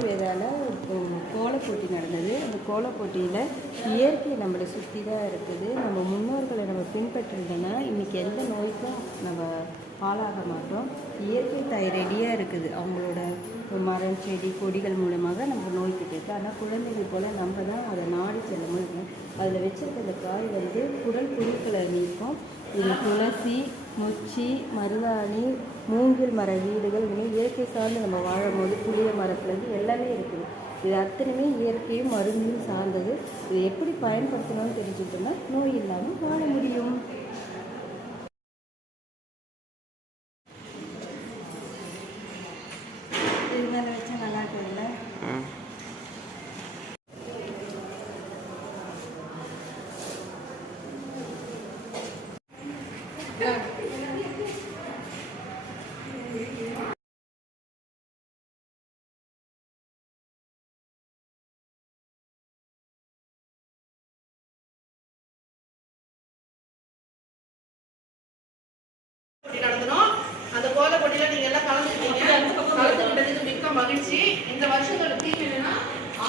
ஆயுர்வேதாவில் கோலப் போட்டி நடந்தது. அந்த கோலப் போட்டியில் இயற்கை நம்மளை சுற்றி தான் இருக்குது. நம்ம முன்னோர்களை நம்ம பின்பற்றிருந்தோன்னா இன்றைக்கி எந்த நோய்க்கும் நம்ம ஆளாக மாட்டோம். இயற்கை தாய் ரெடியாக இருக்குது. அவங்களோட மரம் செடி கொடிகள் மூலமாக நம்ம நோய்க்கு இருக்குது. ஆனால் குழந்தைகள் போல் நம்ம தான் அதை நாடி செல்ல முடியும். அதில் வச்சுருக்க அந்த காய் குடல் புழுக்களை நீக்கும். இது துளசி, நொச்சி, மருதாணி, மூங்கில் மர வீடுகள் இயற்கை சார்ந்து நம்ம வாழும்போது புளிய மரத்துலேருந்து எல்லாமே இருக்குது. இது அத்தனையுமே இயற்கையும் மருந்தும் சார்ந்தது. இதை எப்படி பயன்படுத்தணும்னு தெரிஞ்சுக்கிட்டோம்னா நோய் இல்லாமல் வாழ முடியும். இது மேலே வச்சா நல்லா இருக்குல்ல? நடத்தணும். அந்த கோல போட்டியில நீங்க எல்லாம் கலந்துக்கிட்டதுக்கு மிக்க மகிழ்ச்சி. இந்த வருஷத்தோட தீம் என்னன்னா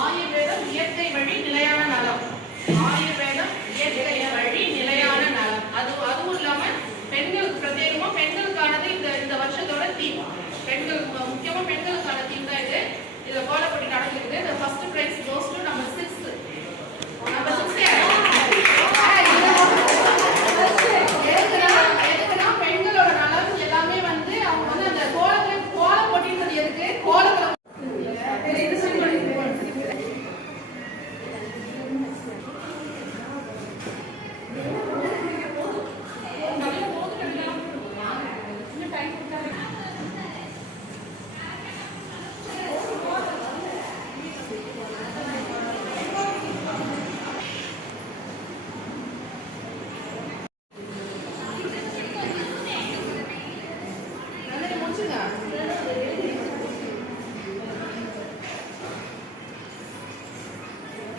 ஆயுர்வேதம் இயற்கை வழி நிலையான நலம். ஆயுர்வேதம் இயற்கை வழி நிலையான நலம். அதுவும் இல்லாம பெண்களுக்கு பிரத்யேகமா பெண்களுக்கானது இந்த வருஷத்தோட தீம். பெண்களுக்கு முக்கியமா பெண்களுக்கான தீம் தான் இது. இதுல கோல போட்டி நடந்துருக்கு. இந்த first prize goes to number 6.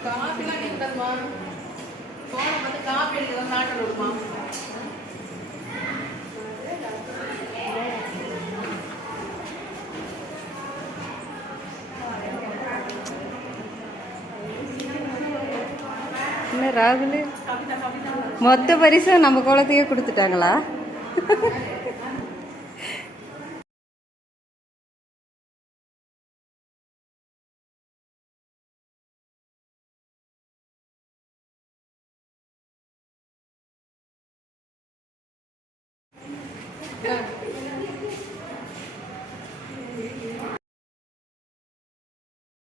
காப்பிலாம் நிற்கணுமா? கோலம் வந்து காப்பி எடுக்கிறதா நாட்டில் விடுமா? என்ன ராகுல், மொத்த பரிசும் நம்ம கோலத்தையே கொடுத்துட்டாங்களா? Yeah.